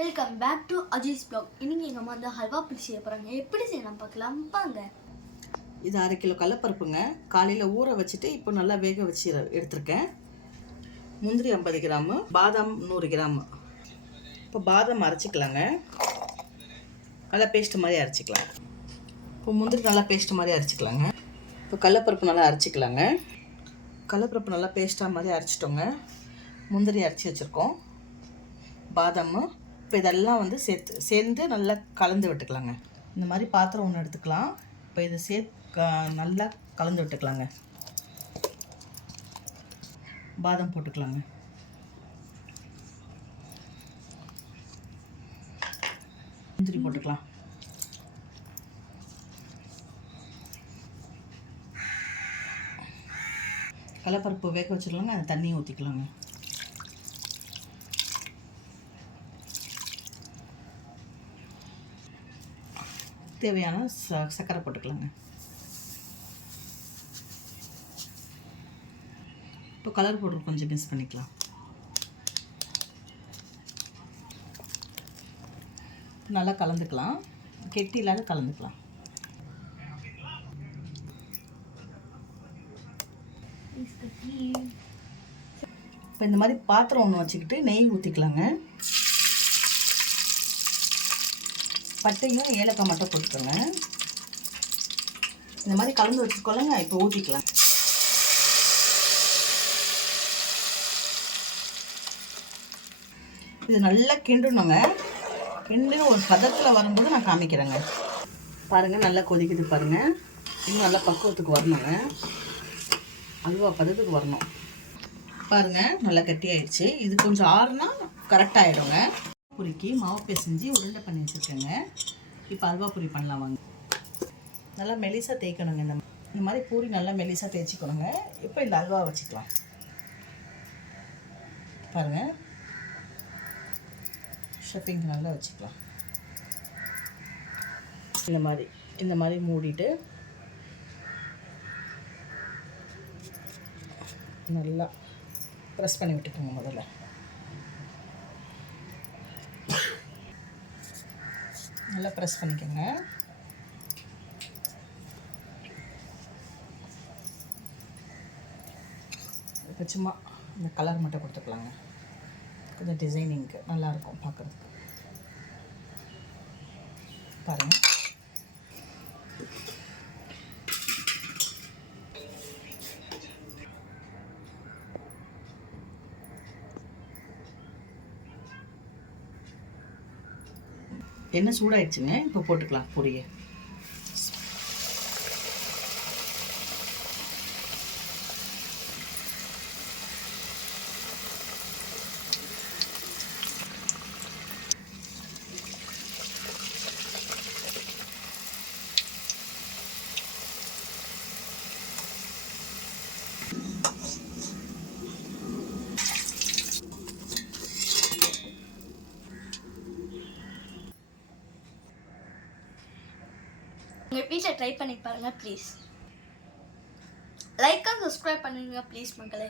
Welcome back to Azeez blog. இன்னைக்கு எங்கள் அம்மா வந்து ஹல்வா பிடி செய்ய போகிறாங்க. எப்படி செய்யலாம் பார்க்கலாம் வாங்க. இது 1/2 கிலோ கடலப்பருப்புங்க. காலையில் ஊற வச்சுட்டு இப்போ நல்லா வேக வச்சு எடுத்திருக்கேன். முந்திரி 50 கிராமு, பாதாம் 100 கிராமு. இப்போ பாதாம் அரைச்சிக்கலாங்க. நல்லா பேஸ்ட் மாதிரி அரைச்சிக்கலாம். இப்போ முந்திரி நல்லா பேஸ்ட் மாதிரி அரைச்சிக்கலாங்க. இப்போ கடலப்பருப்பு நல்லா அரைச்சிக்கலாங்க. கடலப்பருப்பு நல்லா பேஸ்ட்டாக மாதிரி அரைச்சிட்டோங்க. முந்திரி அரைச்சி வச்சுருக்கோம். பாதாம் இப்போ இதெல்லாம் வந்து சேர்ந்து நல்லா கலந்து விட்டுக்கலாங்க. இந்த மாதிரி பாத்திரம் ஒன்று எடுத்துக்கலாம். இப்போ இதை நல்லா கலந்து விட்டுக்கலாங்க. பாதாம் போட்டுக்கலாங்க. முந்திரி போட்டுக்கலாம். கடலப்பருப்பு வேக வச்சிடலாங்க. அந்த தண்ணியை ஊற்றிக்கலாங்க. தேவையான சர்க்கரை போட்டுக்கலாங்க. இப்போ கலர் பவுடர் கொஞ்சம் மிக்ஸ் பண்ணிக்கலாம். நல்லா கலந்துக்கலாம். கெட்டி இல்லாத கலந்துக்கலாம். இப்போ இந்த மாதிரி பாத்திரம் ஒன்று வச்சுக்கிட்டு நெய் ஊற்றிக்கலாங்க. பட்டையும் ஏலக்காய் மட்டும் போட்டுக்கோங்க. இந்த மாதிரி கலந்து வச்சுக்கொள்ளுங்க. இப்போ ஊற்றிக்கலாம். இது நல்லா கிண்டணுங்க. கிண்டு ஒரு பதத்தில் வரும்போது நான் காமிக்கிறேங்க. பாருங்கள், நல்லா கொதிக்குது பாருங்கள். இன்னும் நல்லா பக்குவத்துக்கு வரணுங்க. அல்வா பதத்துக்கு வரணும். பாருங்கள், நல்லா கட்டி ஆயிடுச்சு. இது கொஞ்சம் ஆறுனா கரெக்டாகிடுங்க. பூரிக்கு மாவு பிசைஞ்சு உருண்டை பண்ணி வச்சுருக்கேங்க. இப்போ அல்வா பூரி பண்ணலாம் வாங்க. நல்லா மெலிசாக தேய்க்கணுங்க. இந்த மாதிரி பூரி நல்லா மெலிசாக தேய்ச்சிக்கணுங்க. இப்போ இந்த அல்வா வச்சுக்கலாம். பாருங்கள், ஷப்பிங் நல்லா வச்சுக்கலாம். இந்த மாதிரி மூடிட்டு நல்லா ப்ரெஸ் பண்ணி விட்டுக்கோங்க. முதல்ல நல்லா ப்ரெஸ் பண்ணிக்கோங்க. இப்போ சும்மா இந்த கலர் மட்டும் கொடுத்துக்கலாங்க. கொஞ்சம் டிசைனிங்க்கு நல்லாயிருக்கும் பார்க்குறதுக்கு. பாருங்கள், எண்ணெய் சூடாயிடுச்சுங்க. இப்போ போட்டுக்கலாம் பொரியை. உங்கள் வீட்டில் ட்ரை பண்ணி பாருங்கள் ப்ளீஸ். லைக் அண்ட் சப்ஸ்கிரைப் பண்ணுங்க ப்ளீஸ் மக்களே.